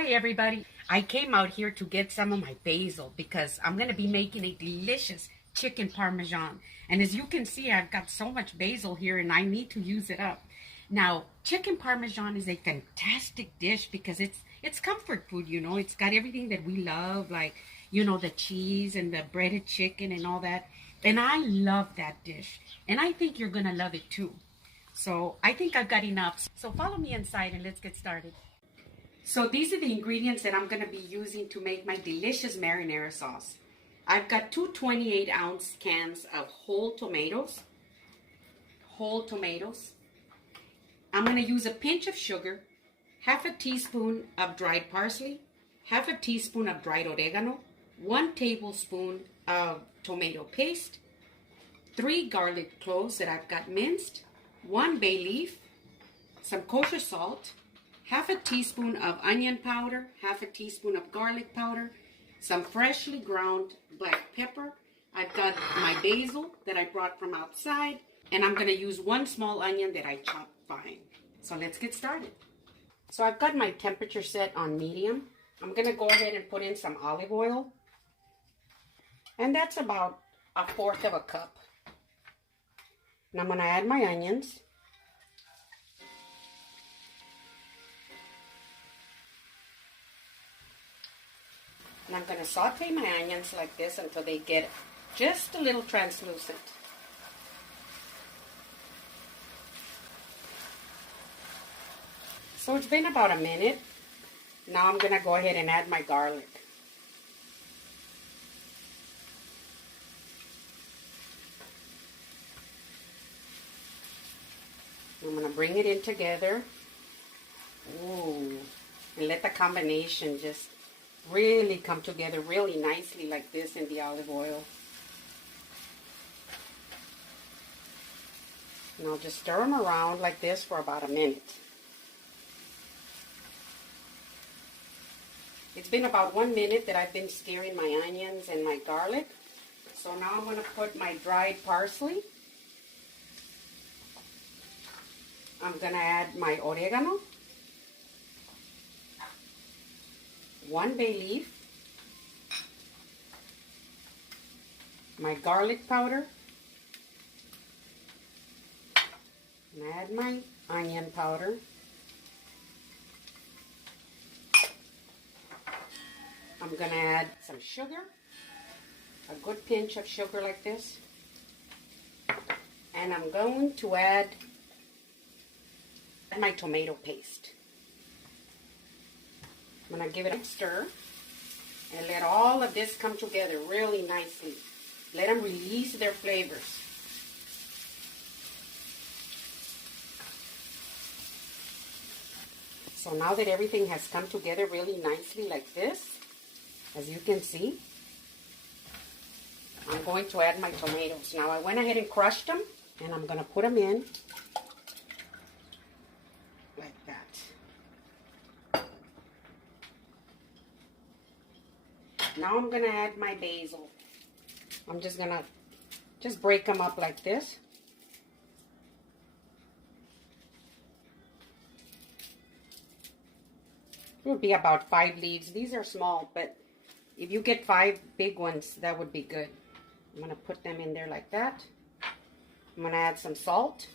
Hi everybody. I came out here to get some of my basil because I'm going to be making a delicious chicken parmesan. And as you can see, I've got so much basil here and I need to use it up. Now, chicken parmesan is a fantastic dish because it's comfort food, you know. It's got everything that we love, like, you know, the cheese and the breaded chicken and all that. And I love that dish. And I think you're going to love it too. So I think I've got enough. So follow me inside and let's get started. So these are the ingredients that I'm going to be using to make my delicious marinara sauce. I've got two 28-ounce cans of whole tomatoes. I'm going to use a pinch of sugar, half a teaspoon of dried parsley, half a teaspoon of dried oregano, 1 tablespoon of tomato paste, 3 garlic cloves that I've got minced, 1 bay leaf, some kosher salt, half a teaspoon of onion powder, half a teaspoon of garlic powder, some freshly ground black pepper. I've got my basil that I brought from outside, and I'm going to use 1 small onion that I chopped fine. So let's get started. So I've got my temperature set on medium. I'm going to go ahead and put in some olive oil, and that's about 1/4 of a cup. And I'm going to add my onions. And I'm going to saute my onions like this until they get just a little translucent. So it's been about a minute. Now I'm going to go ahead and add my garlic. I'm going to bring it in together. Ooh, and let the combination just really come together really nicely like this in the olive oil. And I'll just stir them around like this for about a minute. It's been about 1 minute that I've been stirring my onions and my garlic. So now I'm going to put my dried parsley. I'm going to add my oregano, 1 bay leaf, my garlic powder, and add my onion powder. I'm going to add some sugar, a good pinch of sugar like this, and I'm going to add my tomato paste. I'm going to give it a stir and let all of this come together really nicely. Let them release their flavors. So now that everything has come together really nicely like this, as you can see, I'm going to add my tomatoes. Now I went ahead and crushed them, and I'm going to put them in like that. Now I'm going to add my basil. I'm just going to break them up like this. It would be about 5 leaves. These are small, but if you get 5 big ones, that would be good. I'm going to put them in there like that. I'm going to add some salt.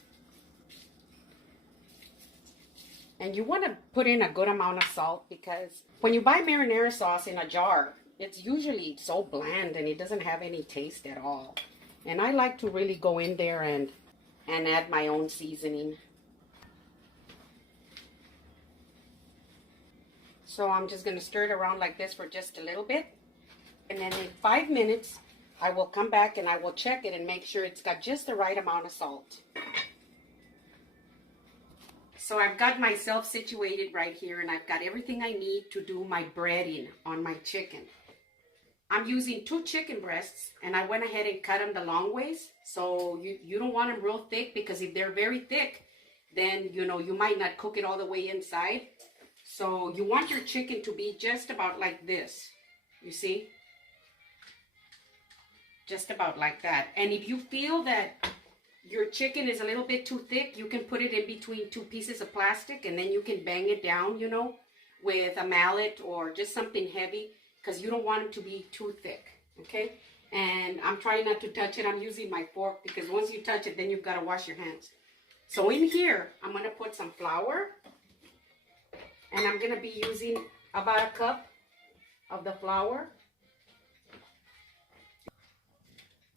And you want to put in a good amount of salt because when you buy marinara sauce in a jar, it's usually so bland and it doesn't have any taste at all. And I like to really go in there and add my own seasoning. So I'm just going to stir it around like this for just a little bit. And then in 5 minutes, I will come back and I will check it and make sure it's got just the right amount of salt. So I've got myself situated right here and I've got everything I need to do my breading on my chicken. I'm using 2 chicken breasts and I went ahead and cut them the long ways. So you don't want them real thick because if they're very thick, then you know you might not cook it all the way inside. So you want your chicken to be just about like this, you see? Just about like that. And if you feel that your chicken is a little bit too thick, you can put it in between 2 pieces of plastic and then you can bang it down, you know. with a mallet or just something heavy because you don't want them to be too thick, okay? And I'm trying not to touch it. I'm using my fork because once you touch it, then you've got to wash your hands. So in here, I'm going to put some flour. And I'm going to be using about a cup of the flour.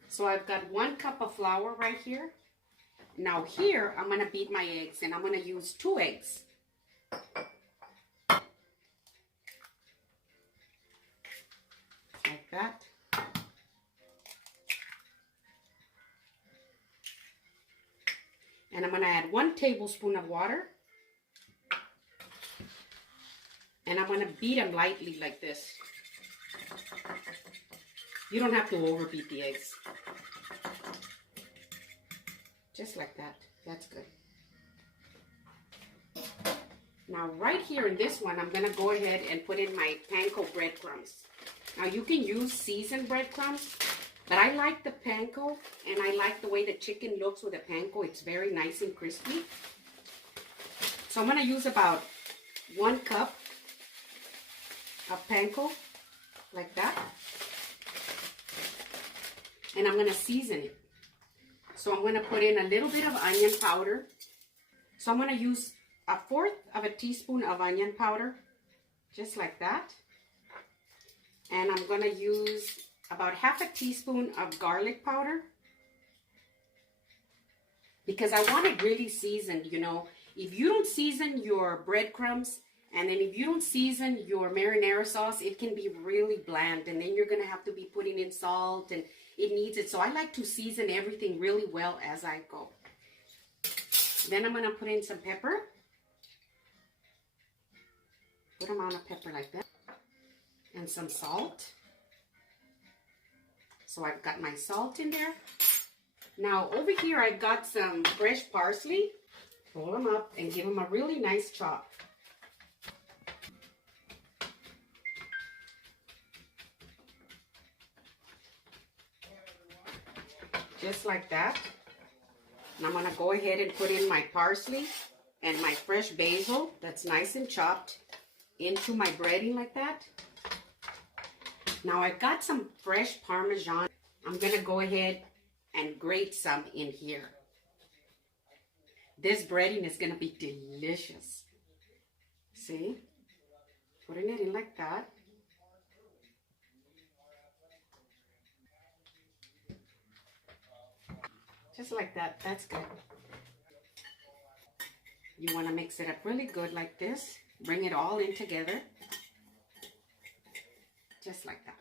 So I've got 1 cup of flour right here. Now here, I'm going to beat my eggs, and I'm going to use 2 eggs. Like that. And I'm going to add 1 tablespoon of water. And I'm going to beat them lightly like this. You don't have to overbeat the eggs. Just like that. That's good. Now right here in this one, I'm going to go ahead and put in my PANKO breadcrumbs. Now you can use seasoned breadcrumbs, but I like the PANKO, and I like the way the chicken looks with the PANKO. It's very nice and crispy. So I'm going to use about 1 cup of PANKO, like that. And I'm going to season it. So I'm going to put in a little bit of onion powder. So I'm going to use 1/4 of a teaspoon of onion powder, just like that. And I'm going to use about 1/2 teaspoon of garlic powder. Because I want it really seasoned, you know. If you don't season your breadcrumbs, and then if you don't season your marinara sauce, it can be really bland. And then you're going to have to be putting in salt, and it needs it. So I like to season everything really well as I go. Then I'm going to put in some pepper. Good amount of pepper like that. And some salt. So I've got my salt in there. Now over here I've got some fresh parsley. Pull them up and give them a really nice chop. Just like that. And I'm going to go ahead and put in my parsley and my fresh basil that's nice and chopped into my breading like that. Now I've got some fresh Parmesan. I'm going to go ahead and grate some in here. This breading is going to be delicious. See? Putting it in like that. Just like that. That's good. You want to mix it up really good like this. Bring it all in together. Just like that.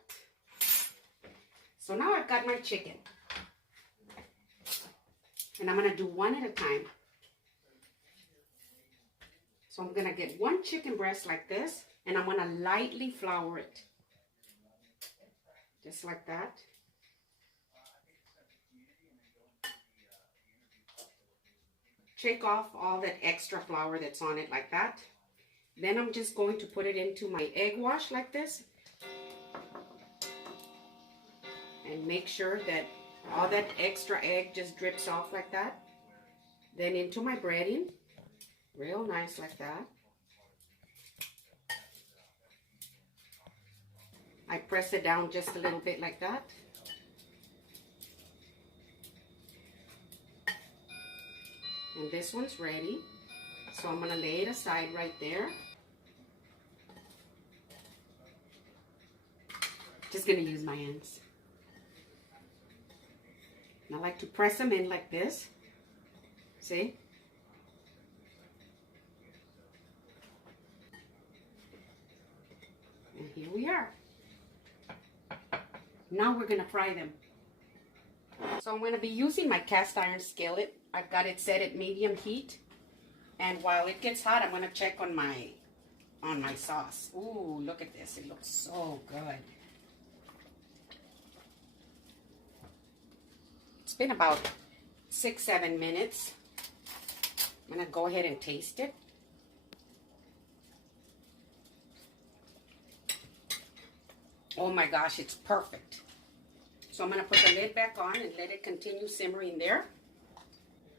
So now I've got my chicken. And I'm going to do one at a time. So I'm going to get 1 chicken breast like this. And I'm going to lightly flour it. Just like that. Shake off all that extra flour that's on it like that. Then I'm just going to put it into my egg wash like this. And make sure that all that extra egg just drips off like that. Then into my breading. Real nice like that. I press it down just a little bit like that. And this one's ready. So I'm going to lay it aside right there. Just going to use my hands. And I like to press them in like this. See? And here we are. Now we're going to fry them. So I'm going to be using my cast iron skillet. I've got it set at medium heat. And while it gets hot, I'm going to check on my sauce. Ooh, look at this. It looks so good. It's been about 6-7 minutes. I'm going to go ahead and taste it. Oh my gosh, it's perfect. So I'm going to put the lid back on and let it continue simmering there.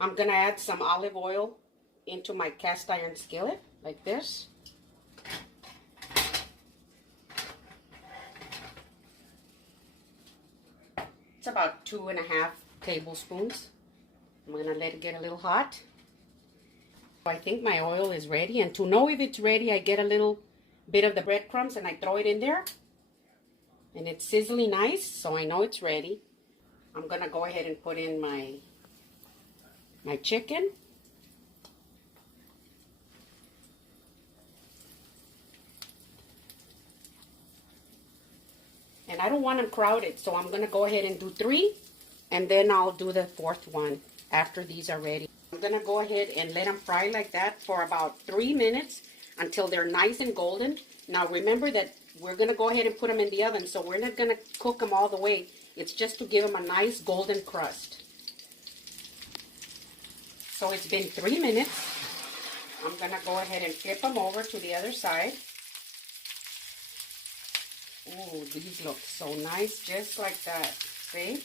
I'm going to add some olive oil into my cast iron skillet like this. It's about 2.5 tablespoons. I'm gonna let it get a little hot. I think my oil is ready, and to know if it's ready, I get a little bit of the breadcrumbs and I throw it in there. And it's sizzling nice, so I know it's ready. I'm gonna go ahead and put in my chicken. And I don't want them crowded, so I'm gonna go ahead and do 3, and then I'll do the 4th one after these are ready. I'm gonna go ahead and let them fry like that for about 3 minutes until they're nice and golden. Now remember that we're gonna go ahead and put them in the oven, so we're not gonna cook them all the way. It's just to give them a nice golden crust. So it's been 3 minutes. I'm gonna go ahead and flip them over to the other side. Ooh, these look so nice, just like that. See?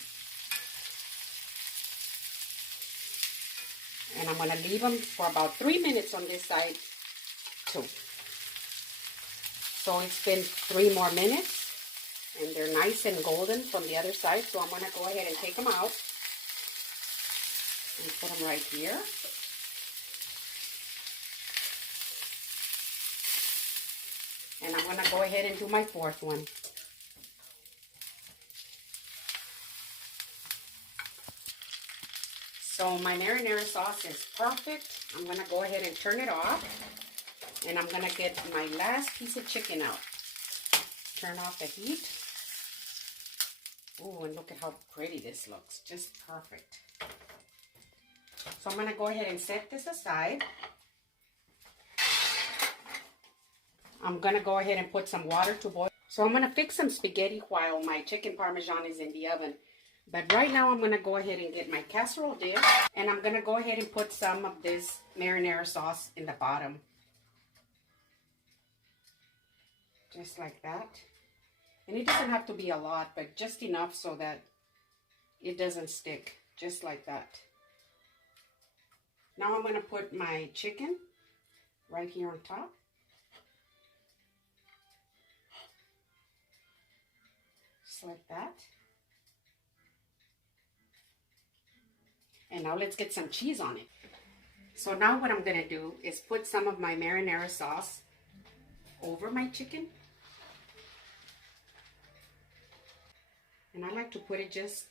And I'm gonna leave them for about 3 minutes on this side too. So it's been 3 more minutes, and they're nice and golden from the other side. So I'm gonna go ahead and take them out and put them right here. And I'm gonna go ahead and do my 4th one. So my marinara sauce is perfect. I'm gonna go ahead and turn it off. And I'm gonna get my last piece of chicken out. Turn off the heat. Ooh, and look at how pretty this looks. Just perfect. So I'm gonna go ahead and set this aside. I'm gonna go ahead and put some water to boil. So I'm gonna fix some spaghetti while my chicken Parmesan is in the oven. But right now I'm gonna go ahead and get my casserole dish, and I'm gonna go ahead and put some of this marinara sauce in the bottom. Just like that. And it doesn't have to be a lot, but just enough so that it doesn't stick. Just like that. Now I'm gonna put my chicken right here on top. Just like that. And now let's get some cheese on it. So now what I'm gonna do is put some of my marinara sauce over my chicken. And I like to put it just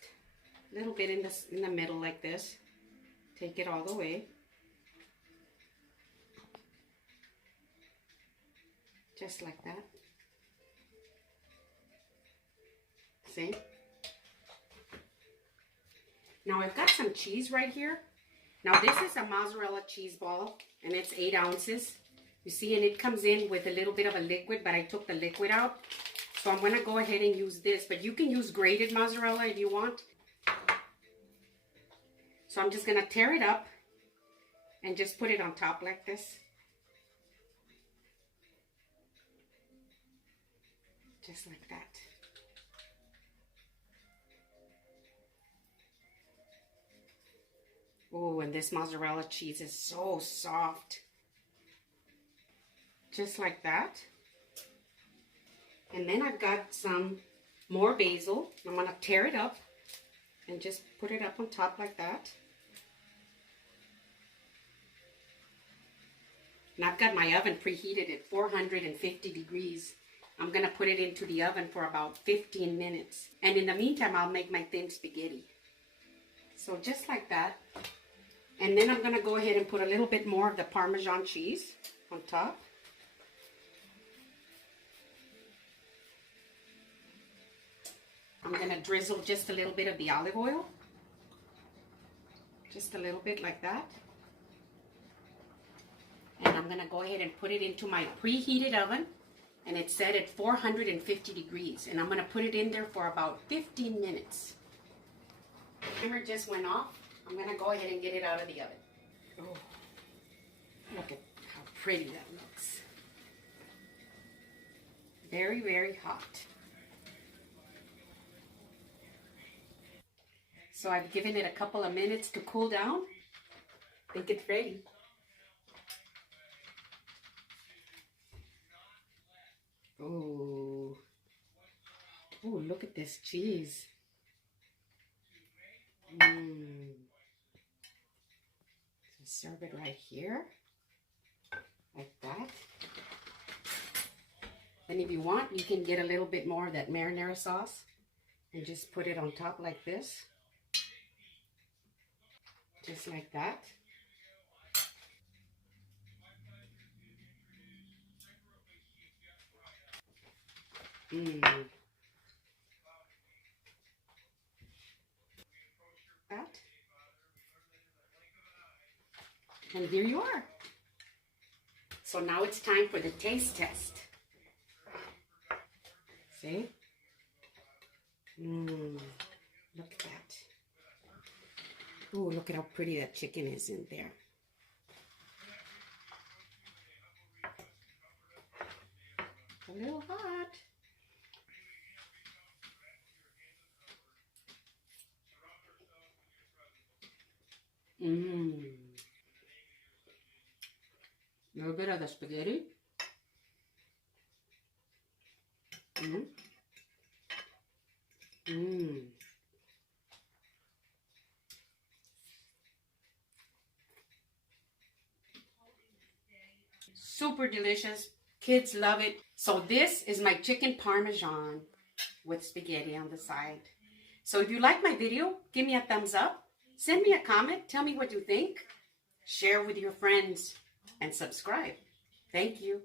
a little bit in the middle like this. Take it all the way. Just like that. See? Now I've got some cheese right here. Now this is a mozzarella cheese ball, and it's 8 ounces. You see, and it comes in with a little bit of a liquid, but I took the liquid out. So I'm gonna go ahead and use this, but you can use grated mozzarella if you want. So I'm just gonna tear it up and just put it on top like this. Just like that. Oh, and this mozzarella cheese is so soft. Just like that. And then I've got some more basil. I'm gonna tear it up and just put it up on top like that. And I've got my oven preheated at 450 degrees. I'm gonna put it into the oven for about 15 minutes. And in the meantime, I'll make my thin spaghetti. So just like that. And then I'm gonna go ahead and put a little bit more of the Parmesan cheese on top. I'm gonna drizzle just a little bit of the olive oil. Just a little bit like that. And I'm gonna go ahead and put it into my preheated oven. And it's set at 450 degrees. And I'm gonna put it in there for about 15 minutes. The timer just went off. I'm gonna go ahead and get it out of the oven. Oh, look at how pretty that looks. Very, very hot. So I've given it a couple of minutes to cool down. I think it's ready. Oh, look at this cheese. bit right here, like that. And if you want, you can get a little bit more of that marinara sauce and just put it on top like this. Just like that. That. And there you are. So now it's time for the taste test. See? Look at that. Oh, look at how pretty that chicken is in there. A little hot. A little bit of the spaghetti. Super delicious. Kids love it. So this is my chicken Parmesan with spaghetti on the side. So if you like my video, give me a thumbs up. Send me a comment. Tell me what you think. Share with your friends and subscribe. Thank you.